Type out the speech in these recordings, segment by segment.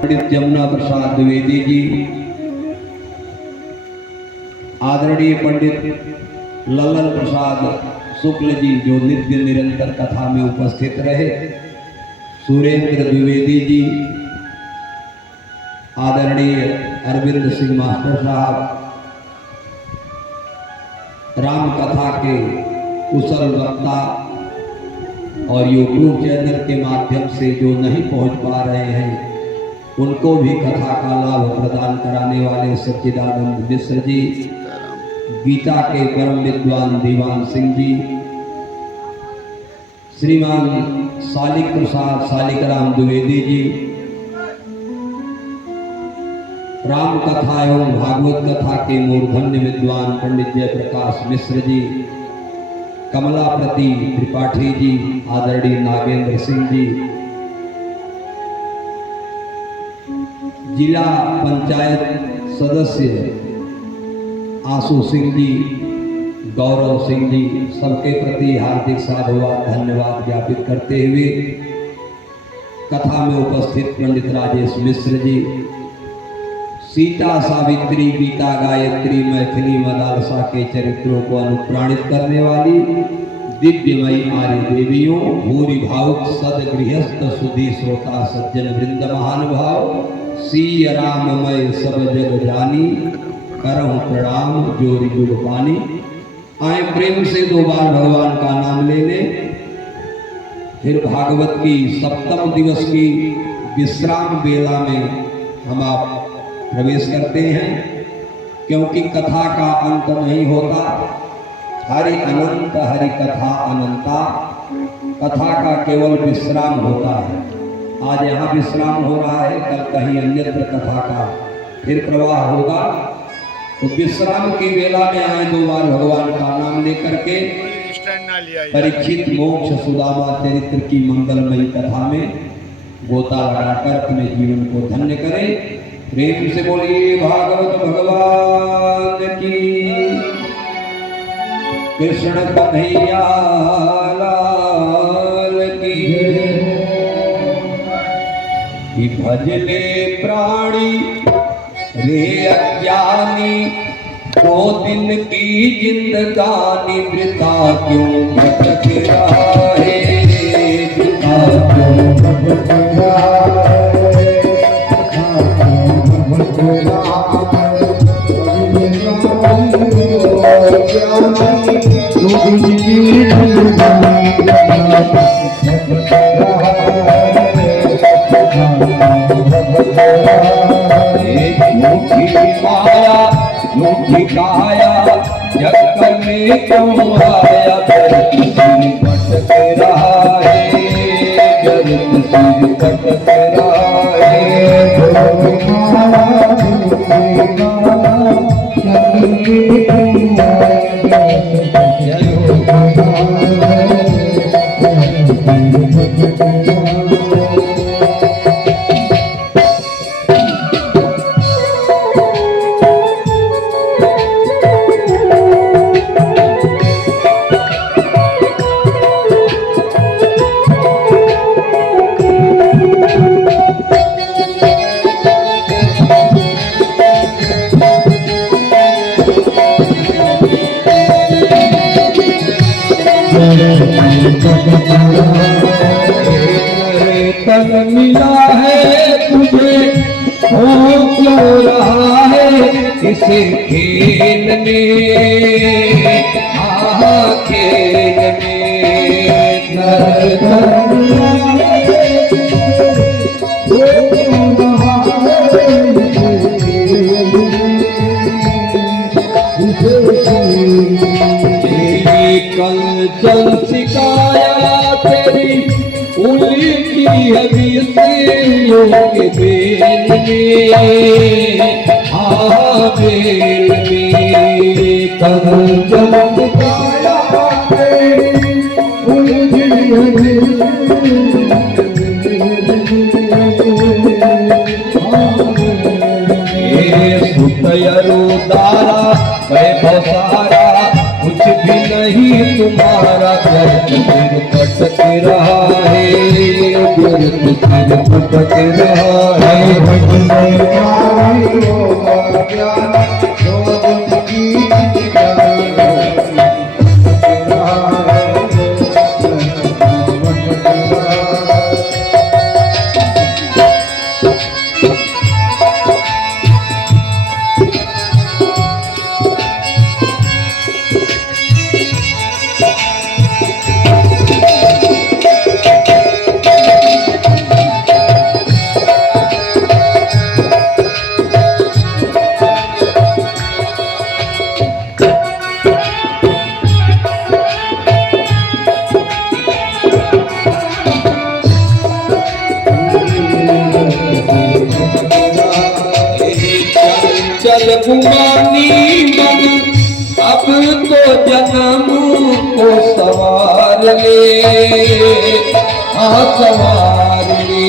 पंडित जमुना प्रसाद द्विवेदी जी, आदरणीय पंडित ललन प्रसाद शुक्ल जी जो नित्य निरंतर कथा में उपस्थित रहे, सुरेंद्र द्विवेदी जी, आदरणीय अरविंद सिंह मास्टर साहब, राम कथा के कुशल वक्ता और यूट्यूब चैनल के माध्यम से जो नहीं पहुंच पा रहे हैं उनको भी कथा का लाभ प्रदान कराने वाले सच्चिदानंद मिश्र जी, गीता के परम विद्वान दीवान सिंह जी, श्रीमान सालिक प्रसाद सालिकराम द्विवेदी जी, राम कथा एवं भागवत कथा के मूर्धन्य विद्वान पंडित जयप्रकाश मिश्र जी, कमलाप्रति त्रिपाठी जी, आदरणीय नागेंद्र सिंह जी, जिला पंचायत सदस्य आशु सिंह जी, गौरव सिंह जी, सबके प्रति हार्दिक साधुवाद धन्यवाद ज्ञापित करते हुए कथा में उपस्थित पंडित राजेश मिश्र जी, सीता सावित्री गीता गायत्री मैथिली मदालसा के चरित्रों को अनुप्राणित करने वाली दिव्यमयी आर्य देवियों, भूरि भावुक सद गृहस्थ सुधी श्रोता सज्जन वृंद महानुभाव, सी राममय सब जग जानी, करहु प्रणाम जोरि जुग पानी। आए प्रेम से दो बार भगवान का नाम ले ले। फिर भागवत की सप्तम दिवस की विश्राम बेला में हम आप प्रवेश करते हैं, क्योंकि कथा का अंत नहीं होता। हरि अनंत हरि कथा अनंता, कथा का केवल विश्राम होता है। आज यहाँ विश्राम हो रहा है, कल कहीं अन्यत्र कथा का फिर प्रवाह होगा। तो विश्राम की वेला में आए दो बार भगवान का नाम लेकर के परीक्षित मोक्ष सुदामा चरित्र की मंगलमयी कथा में गोता लगाकर अपने जीवन को धन्य करें। प्रेम से बोलिए भागवत भगवान की, कृष्ण कन्हैया लाल की। भजले प्राणी रे अज्ञानी, दो दिन की जिंदगानी वृथा क्यों भटक रहा है, वृथा क्यों भटक रहा है। माया झूठी काया जग में क्यों आया, जगत सिर भटक रहा है, जगत सिर भटक रहा तन मिला है तुझे, हो क्यों रहा है इसे खेल में, खेल में तन मिला है, हो क्यों रहा है तेरी कल चल सिखाया, तेरी उल्टी हदीसियों के बेल में, बेल में कल चल सिखाया, तेरी उल्टी सुतयरु दारा वैभव सारा, कुछ भी नहीं तुम्हारा, जगत सिर भटक रहा है, जगत सिर भटक रहा है। अभिमानी मन अब तो जन्म को सवार ले, सवार ले।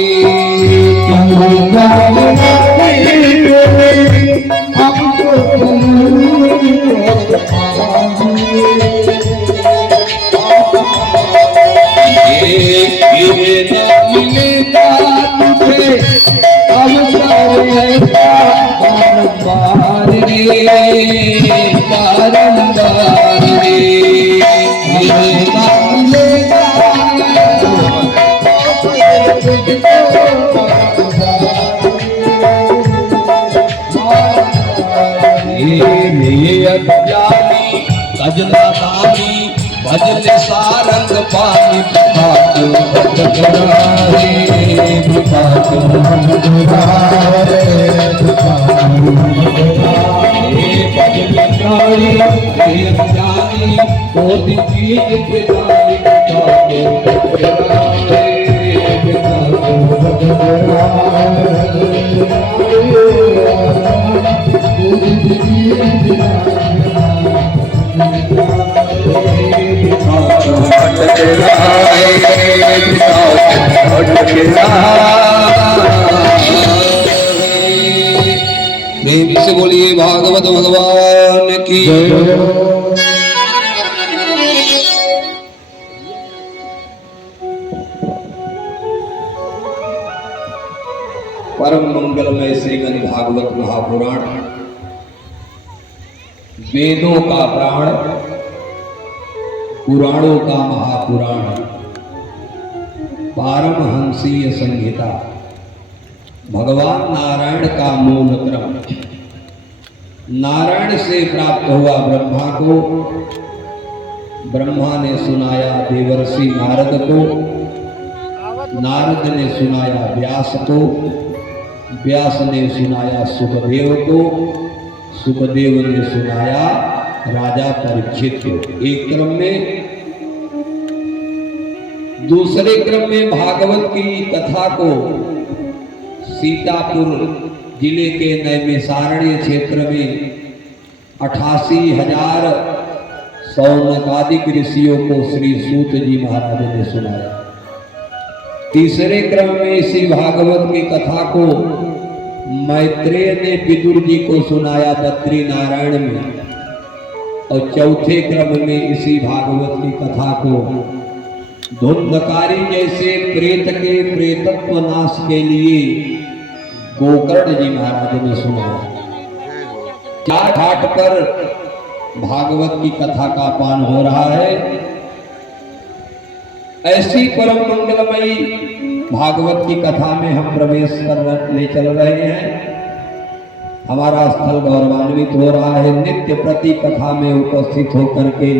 मिलेगा तुझे अवसर ऐसा बारंबार रे, बारंबार रे। मिलेगा अज्ञानी सजना दानी भजन सारंग पानी भजन प्रेम से बोलिए भागवत भगवान की। परम मंगलमय श्रीमद् भागवत महापुराण, वेदों का प्राण, पुराणों का महापुराण, पारमहंसीय संहिता, भगवान नारायण का मूल क्रम। नारायण से प्राप्त हुआ ब्रह्मा को, ब्रह्मा ने सुनाया देवर्षि नारद को, नारद ने सुनाया व्यास को, व्यास ने सुनाया सुखदेव को, सुखदेव ने सुनाया राजा परीक्षित को। एक क्रम में। दूसरे क्रम में भागवत की कथा को सीतापुर जिले के नैमिषारण्य क्षेत्र में 88,000 सौनकादिक ऋषियों को श्री सूत जी महाराज ने सुनाया। तीसरे क्रम में इसी भागवत की कथा को मैत्रेय ने विदुर जी को सुनाया बद्री नारायण में। और चौथे क्रम में इसी भागवत की कथा को धुंधकारी जैसे प्रेत के प्रेतत्व नाश के लिए गोकर्ण जी महाराज ने सुनाया। चार घाट पर भागवत की कथा का पान हो रहा है। ऐसी परम मंगलमयी भागवत की कथा में हम प्रवेश करने चल रहे हैं। हमारा स्थल गौरवान्वित हो रहा है। नित्य प्रति कथा में उपस्थित होकर के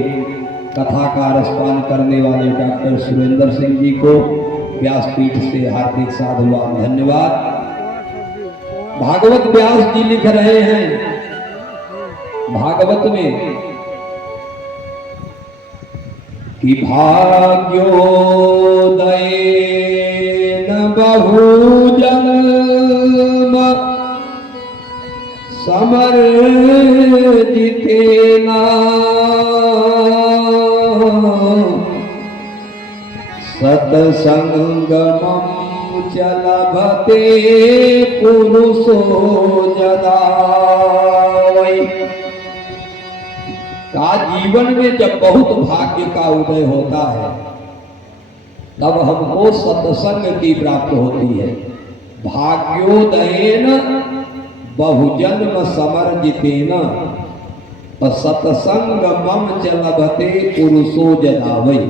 कथा का रसपान करने वाले डॉक्टर सुरेंद्र सिंह जी को व्यासपीठ से हार्दिक साधुवाद धन्यवाद। भागवत व्यास जी लिख रहे हैं भागवत में कि भाग्योदयेन बहुजन्म समर्जितेन सत्संगमं च लभते पुरुषो यदा। का जीवन में जब बहुत भाग्य का उदय होता है तब हमको सत्संग की प्राप्ति होती है। भाग्योदयेन बहुजन्म समर्जितेन सत्संगमं च लभते पुरुषो यदा वै।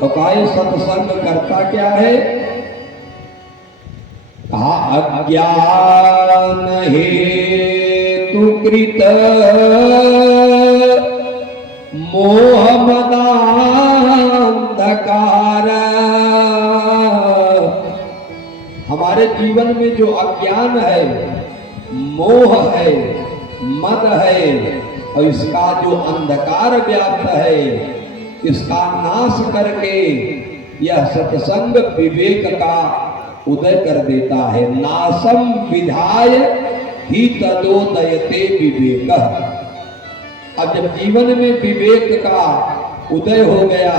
तो काय सत्संग करता क्या है? कहा अज्ञान हेतु कृत मोह मदांधकार। हमारे जीवन में जो अज्ञान है, मोह है, मद है और इसका जो अंधकार व्याप्त है, इसका नाश करके यह सत्संग विवेक का उदय कर देता है। नासम विधाय ही तदोदयते विवेक। अब जब जीवन में विवेक का उदय हो गया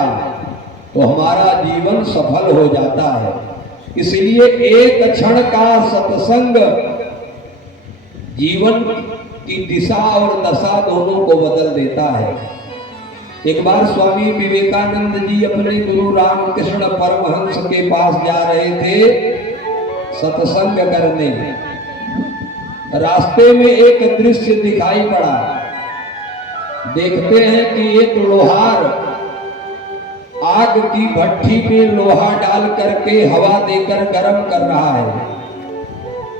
तो हमारा जीवन सफल हो जाता है। इसलिए एक क्षण का सत्संग जीवन की दिशा और दशा दोनों को बदल देता है। एक बार स्वामी विवेकानंद जी अपने गुरु रामकृष्ण परमहंस के पास जा रहे थे सत्संग करने। रास्ते में एक दृश्य दिखाई पड़ा। देखते हैं कि एक लोहार आग की भट्ठी में लोहा डाल करके हवा देकर गर्म कर रहा है।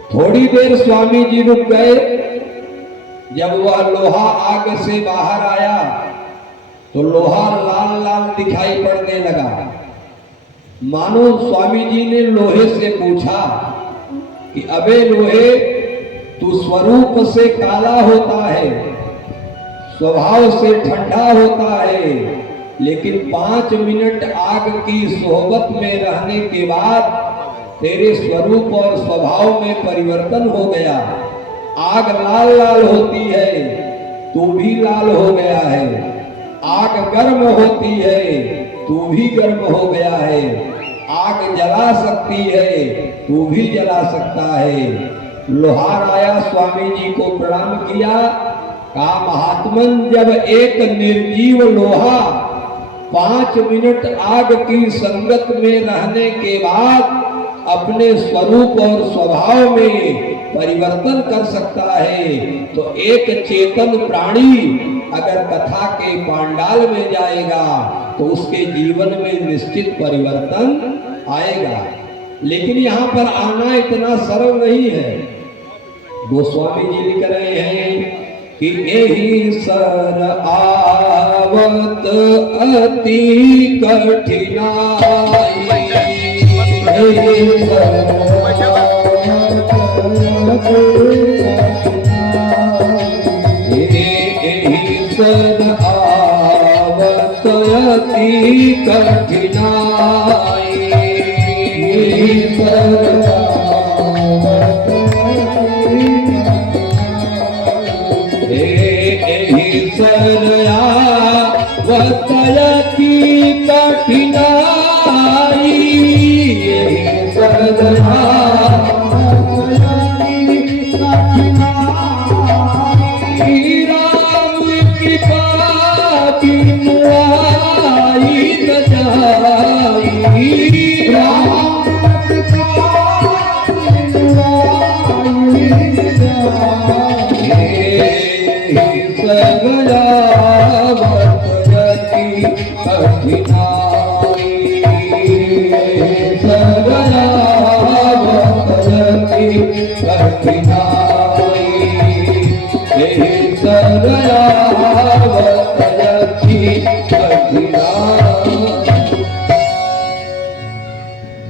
थोड़ी देर स्वामी जी रुक गए। जब वह लोहा आग से बाहर आया तो लोहा लाल लाल दिखाई पड़ने लगा। मानो स्वामी जी ने लोहे से पूछा कि अबे लोहे, तू स्वरूप से काला होता है, स्वभाव से ठंडा होता है, लेकिन 5 मिनट आग की सोहबत में रहने के बाद तेरे स्वरूप और स्वभाव में परिवर्तन हो गया। आग लाल लाल होती है, तू भी लाल हो गया है। आग गर्म होती है, तू भी गर्म हो गया है। आग जला सकती है, तू भी जला सकता है। लोहार आया, स्वामी जी को प्रणाम किया, कहा महात्मन, जब एक निर्जीव लोहा 5 मिनट आग की संगत में रहने के बाद अपने स्वरूप और स्वभाव में परिवर्तन कर सकता है, तो एक चेतन प्राणी अगर कथा के पांडाल में जाएगा तो उसके जीवन में निश्चित परिवर्तन आएगा। लेकिन यहाँ पर आना इतना सरल नहीं है। गोस्वामी जी लिख रहे हैं कि यही सर आवत अति कठिनाई, यही सर आवत अति कठिनाई, वतयति कठिनाई, सदना राम कृपा बिनुआई न जाई, राम कृपा बिनुआई न जाई, सगला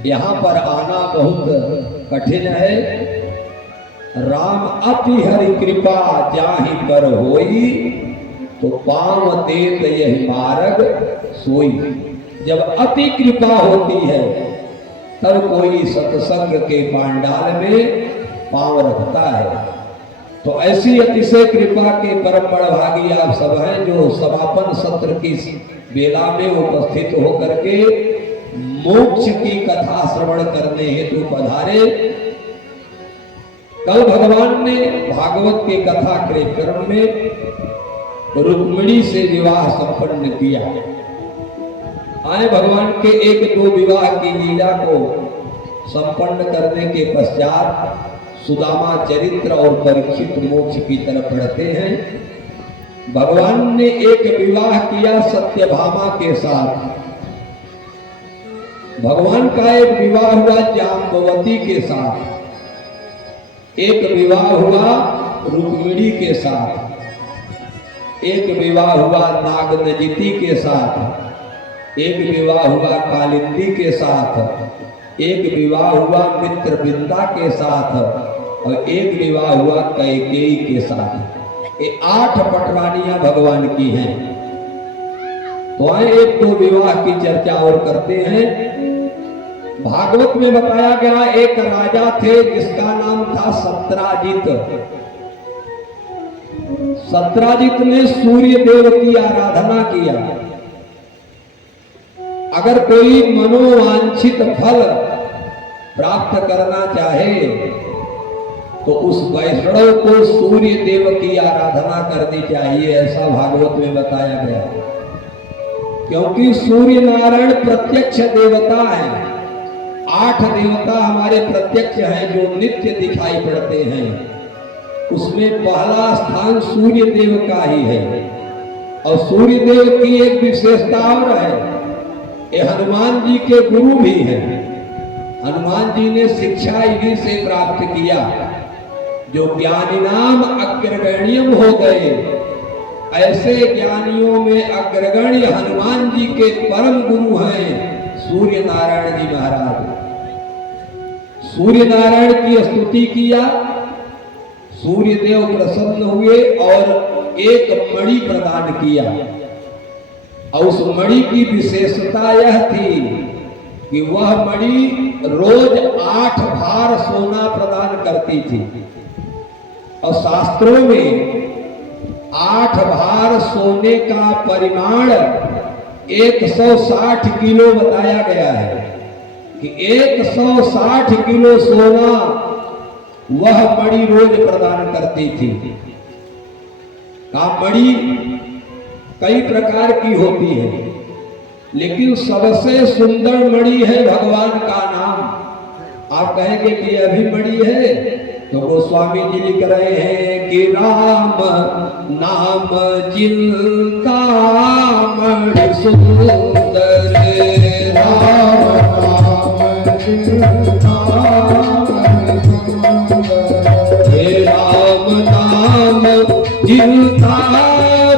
यहाँ पर आना बहुत कठिन है। राम अति हरि कृपा जाहि पर होई, तो पाँव देत यही मार्ग सोई। जब अति कृपा होती है तब कोई सत्संग के पांडाल में पांव रखता है। तो ऐसी अतिशय कृपा के परम बड़भागी आप सब हैं जो समापन सत्र की बेला में उपस्थित होकर के मोक्ष की कथा श्रवण करने हेतु पधारे। कल भगवान ने भागवत के कथा कार्यक्रम में रुक्मिणी से विवाह संपन्न किया। आए भगवान के 1-2 विवाह की लीला को संपन्न करने के पश्चात सुदामा चरित्र और परीक्षित मोक्ष की तरफ बढ़ते हैं। भगवान ने एक विवाह किया सत्यभामा के साथ। भगवान का एक विवाह हुआ जाम्बवती के साथ, एक विवाह हुआ रुक्मिणी के साथ, एक विवाह हुआ नागनजिती के साथ, एक विवाह हुआ कालिंदी के साथ, एक विवाह हुआ मित्रविंदा के साथ और एक विवाह हुआ कैकेयी के साथ। ये 8 पटरानियां भगवान की हैं। तो आए 1-2 विवाह की चर्चा और करते हैं। भागवत में बताया गया एक राजा थे जिसका नाम था सत्राजित। सत्राजित ने सूर्य देव की आराधना किया। अगर कोई मनोवांछित फल प्राप्त करना चाहे तो उस वैष्णव को सूर्य देव की आराधना करनी चाहिए, ऐसा भागवत में बताया गया। क्योंकि सूर्य नारायण प्रत्यक्ष देवता है। 8 देवता हमारे प्रत्यक्ष हैं जो नित्य दिखाई पड़ते हैं। उसमें पहला स्थान सूर्य देव का ही है। और सूर्य देव की एक विशेषता और है, ये हनुमान जी के गुरु भी हैं। हनुमान जी ने शिक्षा इन्हीं से प्राप्त किया। जो ज्ञानी नाम अग्रगण्यम हो गए, ऐसे ज्ञानियों में अग्रगण्य हनुमान जी के परम गुरु हैं सूर्य नारायण जी महाराज। सूर्य नारायण की स्तुति किया, सूर्य देव प्रसन्न हुए और एक मणि प्रदान किया। और उस मणि की विशेषता यह थी कि वह मणि रोज 8 भार सोना प्रदान करती थी। और शास्त्रों में 8 भार सोने का परिमाण 160 किलो बताया गया है कि 160 किलो सोना वह मणि रोज प्रदान करती थी। मणि कई प्रकार की होती है, लेकिन सबसे सुंदर मणि है भगवान का नाम। आप कहेंगे कि अभी मणि है, तो गोस्वामी जी लिख रहे हैं कि राम नाम चिंता मणि सुंदर, राम नाम चिंता मणि सुंदर, हे राम नाम चिंता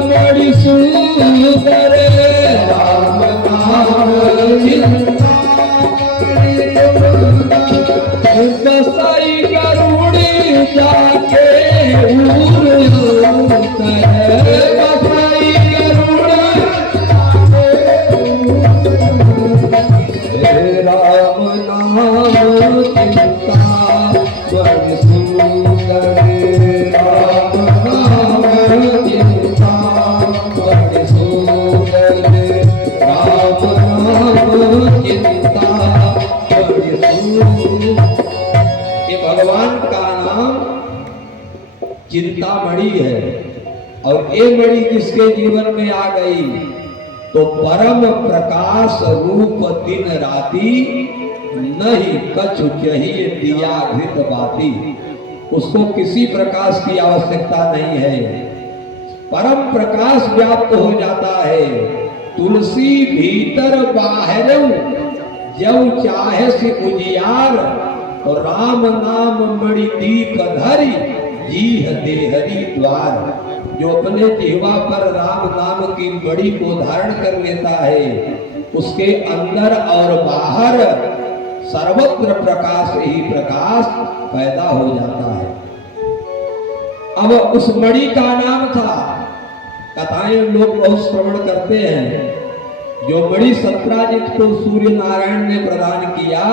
मणि सुंदर, राम नाम चिंता बसाई करुणी जाके बसाई करुणी राम नाम चिंता बड़ी सुंदर, राम नाम चिंता बड़ी सुंदर, राम नाम चिंता बड़ी सुंदर। ये भगवान का नाम चिंतामणि है। और ये मणि जिसके जीवन में आ गई तो परम प्रकाश रूप दिन राती, नहीं कछु चाहिए दिया घृत बाती। उसको किसी प्रकाश की आवश्यकता नहीं है, परम प्रकाश व्याप्त हो जाता है। तुलसी भीतर बाहर जब चाहे से उजियार, तो राम नाम मणि दीप धरी जीह देहरी द्वार। जो अपने जिह्वा पर राम नाम की मणि को धारण कर लेता है, उसके अंदर और बाहर सर्वत्र प्रकाश ही प्रकाश पैदा हो जाता है। अब उस मणि का नाम था, कथाएं लोग बहुत श्रवण करते हैं, जो मणि सत्राजित को सूर्य नारायण ने प्रदान किया,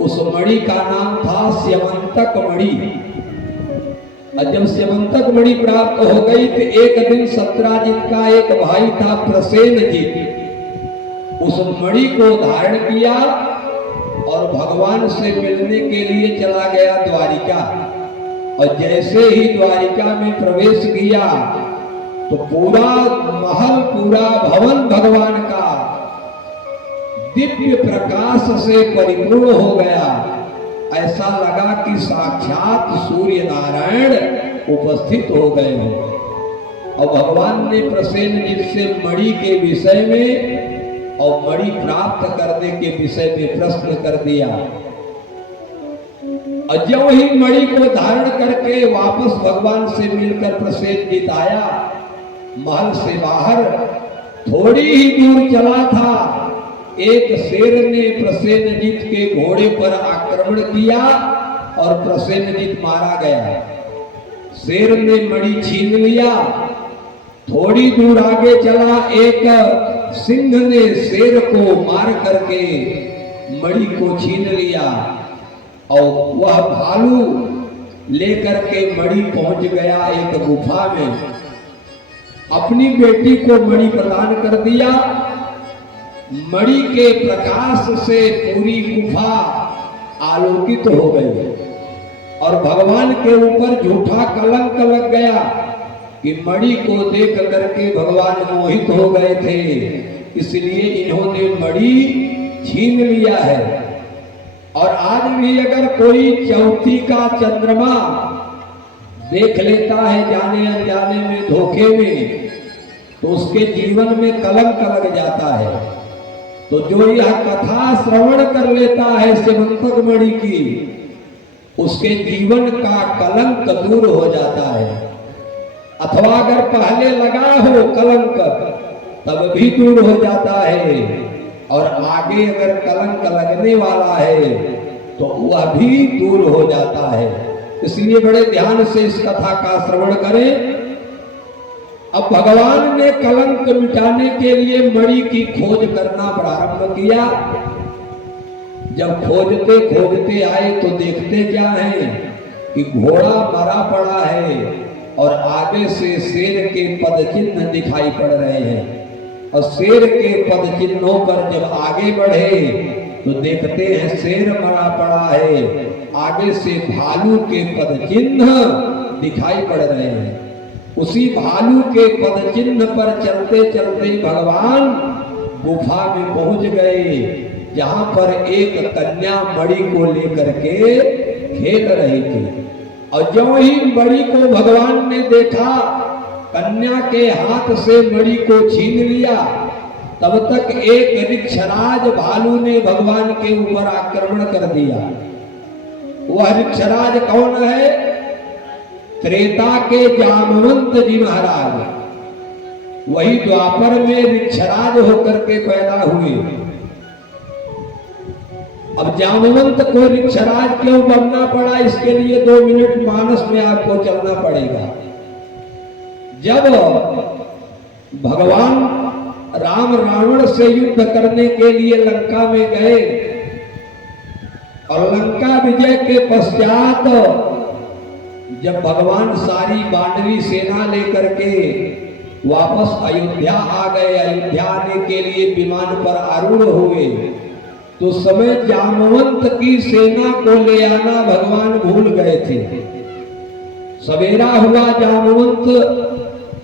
उस मणि का नाम था स्यमंतक मणि। और जब स्यमंतक मणि प्राप्त हो गई तो एक दिन सत्राजित का एक भाई था प्रसेनजित, उस मणि को धारण किया और भगवान से मिलने के लिए चला गया द्वारिका। और जैसे ही द्वारिका में प्रवेश किया तो पूरा महल, पूरा भवन भगवान का दिव्य प्रकाश से परिपूर्ण हो गया। ऐसा लगा कि साक्षात सूर्य नारायण उपस्थित हो गए हैं। और भगवान ने प्रसेनजित से मणि के विषय में और मणि प्राप्त करने के विषय में प्रश्न कर दिया। और जब ही मणि को धारण करके वापस भगवान से मिलकर प्रसेनजित आया, महल से बाहर थोड़ी ही दूर चला था, एक शेर ने प्रसेनजित के घोड़े पर आक्रमण किया और प्रसेनजित मारा गया। शेर ने मणि छीन लिया। थोड़ी दूर आगे चला, एक सिंह ने शेर को मार करके मणि को छीन लिया और वह भालू लेकर के मणि पहुंच गया एक गुफा में। अपनी बेटी को मणि प्रदान कर दिया। मणि के प्रकाश से पूरी गुफा आलोकित हो गई और भगवान के ऊपर झूठा कलंक लग गया कि मणि को देख करके भगवान मोहित हो गए थे, इसलिए इन्होंने मणि छीन लिया है। और आज भी अगर कोई चौथी का चंद्रमा देख लेता है जाने अनजाने में, धोखे में, तो उसके जीवन में कलंक लग जाता है। तो जो यह कथा श्रवण कर लेता है सेवंतक मणि की, उसके जीवन का कलंक दूर हो जाता है। अथवा अगर पहले लगा हो कलंक तब भी दूर हो जाता है, और आगे अगर कलंक लगने वाला है तो वह भी दूर हो जाता है। इसलिए बड़े ध्यान से इस कथा का श्रवण करें। अब भगवान ने कलंक मिटाने के लिए मणि की खोज करना प्रारंभ किया। जब खोजते खोजते आए तो देखते क्या है कि घोड़ा मरा पड़ा है और आगे से शेर के पद चिन्ह दिखाई पड़ रहे हैं। और शेर के पद चिन्हों पर जब आगे बढ़े तो देखते हैं शेर मरा पड़ा है, आगे से भालू के पद चिन्ह दिखाई पड़ रहे हैं। उसी भालू के पद चिन्ह पर चलते चलते भगवान गुफा में पहुंच गए, जहां पर एक कन्या मणि को लेकर के खेल रही थी। और जो ही मणि को भगवान ने देखा, कन्या के हाथ से मणि को छीन लिया, तब तक एक ऋक्षराज भालू ने भगवान के ऊपर आक्रमण कर दिया। वह ऋक्षराज कौन है? त्रेता के जामवंत जी महाराज, वही द्वापर में ऋक्षराज होकर के पैदा हुए। अब जामवंत को ऋक्षराज क्यों बनना पड़ा, इसके लिए 2 मिनट मानस में आपको चलना पड़ेगा। जब भगवान राम रावण से युद्ध करने के लिए लंका में गए और लंका विजय के पश्चात जब भगवान सारी बानरी सेना लेकर के वापस अयोध्या आ गए, अयोध्या आने के लिए विमान पर आरूढ़ हुए, तो समय जामवंत की सेना को ले आना भगवान भूल गए थे। सवेरा हुआ, जामवंत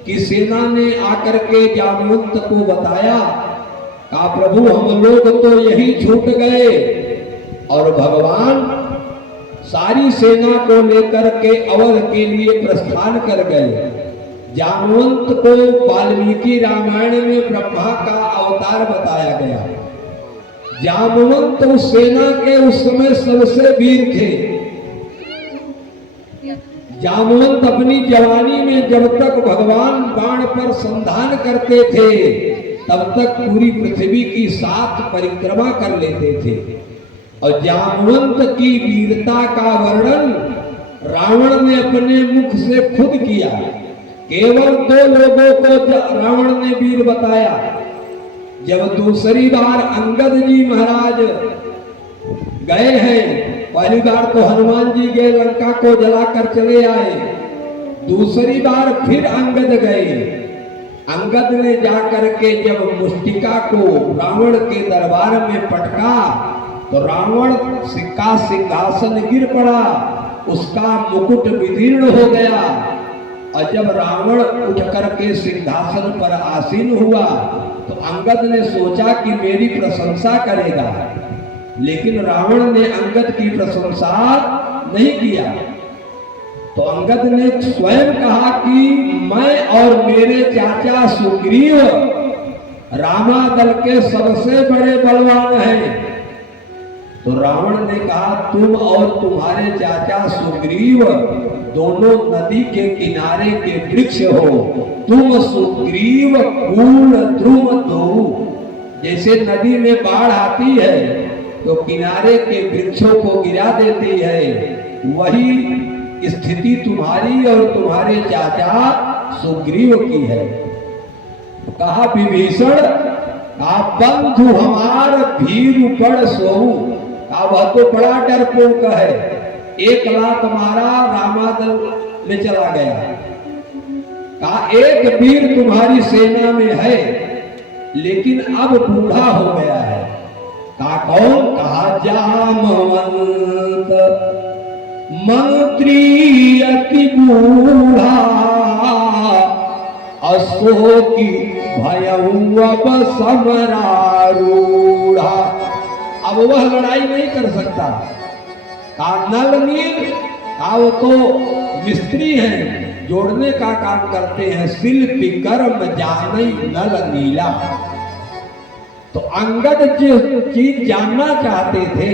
की सेना ने आकर के जामवंत को बताया, कहा प्रभु हम लोग तो यही छूट गए। और भगवान सारी सेना को लेकर के अवध के लिए प्रस्थान कर गए। जामवंत को वाल्मीकि रामायण में ब्रह्मा का अवतार बताया गया। जामवंत उस सेना के उस समय सबसे वीर थे। जामवंत अपनी जवानी में जब तक भगवान बाण पर संधान करते थे, तब तक पूरी पृथ्वी की 7 परिक्रमा कर लेते थे। और जामवंत की वीरता का वर्णन रावण ने अपने मुख से खुद किया। केवल 2 लोगों को रावण ने वीर बताया। जब दूसरी बार अंगद जी महाराज गए हैं, पहली बार तो हनुमान जी गए, लंका को जलाकर चले आए। दूसरी बार फिर अंगद गए। अंगद ने जाकर के जब मुष्टिका को रावण के दरबार में पटका, तो रावण का सिंहासन गिर पड़ा, उसका मुकुट विदीर्ण हो गया। और जब रावण उठ करके सिंहासन पर आसीन हुआ, तो अंगद ने सोचा कि मेरी प्रशंसा करेगा, लेकिन रावण ने अंगद की प्रशंसा नहीं किया। तो अंगद ने स्वयं कहा कि मैं और मेरे चाचा सुग्रीव रामादल के सबसे बड़े बलवान हैं। तो रावण ने कहा तुम और तुम्हारे चाचा सुग्रीव दोनों नदी के किनारे के वृक्ष हो। तुम सुग्रीव कूल ध्रुव दो। जैसे नदी में बाढ़ आती है तो किनारे के वृक्षों को गिरा देती है, वही स्थिति तुम्हारी और तुम्हारे चाचा सुग्रीव की है। कहा विभीषण, आप बंधु हमार भीर पड़ सोऊ। कहा वह तो बड़ा डरपोक है, 1 लात मारा रामादल में चला गया। कहा एक वीर तुम्हारी सेना में है लेकिन अब बूढ़ा हो गया है। कहा कौन? कहा जामवंत मंत्री अति बूढ़ा, अशोकी भयऊ अब समरारूढ़ा। अब वह लड़ाई नहीं कर सकता। कहा नल नील, कहा वो तो मिस्त्री हैं, जोड़ने का काम करते हैं, शिल्पी कर्म जाने नल नीला। तो अंगद जो चीज जानना चाहते थे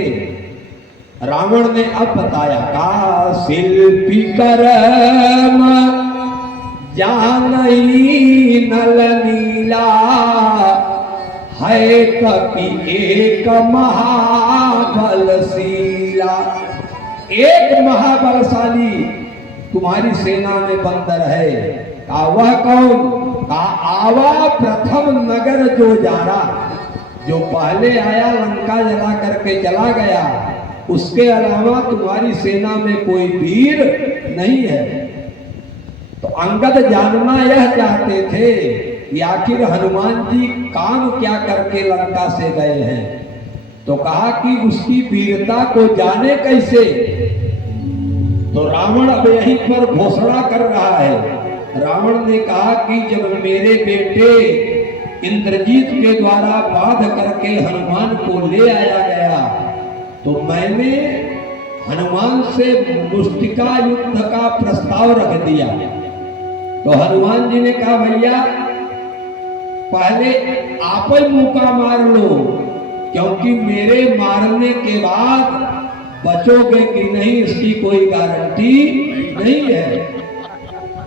रावण ने अब बताया। कहा शिल्पी कर्म जानई नल नीला, है कपि एक महाबलशीला। एक महाबलशाली तुम्हारी सेना में बंदर है। कहा वह कौन? कहा आवा प्रथम नगर जो जारा, जो पहले आया लंका जला करके चला गया, उसके अलावा तुम्हारी सेना में कोई वीर नहीं है। तो अंगद जानना यह चाहते थे कि आखिर हनुमान जी काम क्या करके लंका से गए हैं। तो कहा कि उसकी वीरता को जाने कैसे। तो रावण अब यहीं पर घोषणा कर रहा है। रावण ने कहा कि जब मेरे बेटे इंद्रजीत के द्वारा बाध करके हनुमान को ले आया गया तो मैंने हनुमान से मुष्टिका युद्ध का प्रस्ताव रख दिया। तो हनुमान जी ने कहा भैया पहले आप ही मुक्का मार लो, क्योंकि मेरे मारने के बाद बचोगे कि नहीं इसकी कोई गारंटी नहीं है।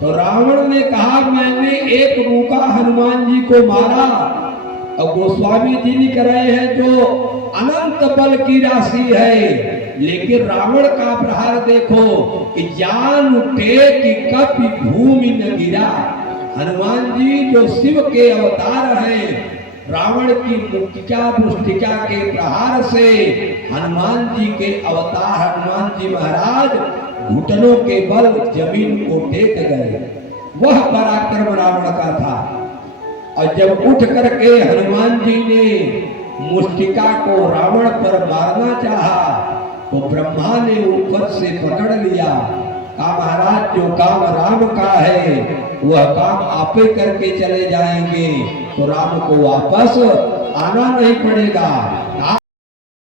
तो रावण ने कहा मैंने एक मुक्का हनुमान जी को मारा। और गोस्वामी जी लिख रहे हैं जो अनंत बल की राशि है, लेकिन रावण का प्रहार देखो कि जान उठे कि कपि भूमि न गिरा। हनुमान जी जो शिव के अवतार हैं, रावण की मुष्टिका के प्रहार से हनुमान जी के अवतार हनुमान जी महाराज घुटनों के बल जमीन को टेक गए। वह पराक्रम रावण का था। और जब उठ करके हनुमान जी ने मुष्टिका को रावण पर मारना चाहा तो ब्रह्मा ने ऊपर से पकड़ लिया। कहा महाराज जो काम राम का है वह काम आप ही करके चले जाएंगे, तो राम को वापस आना नहीं पड़ेगा।